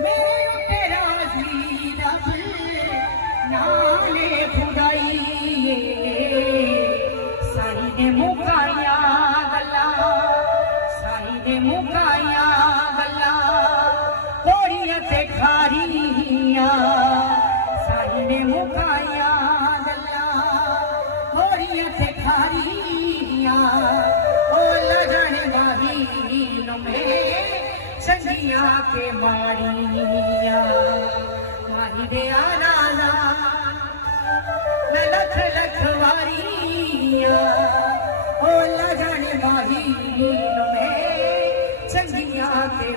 मेरे उत्ते राजी रब नाले खुदाई साई ने मुकाया गल्ला साई ने मुकाया गल्ला कोड़ियां ते खारियां साई ने मुकाया गल्ला कोड़ियां ते खारियां ओ लगन वाही में चंगिया के माड़िया माही दे आना मैं लख लख वारिया ओ लगन वाही में चंगिया के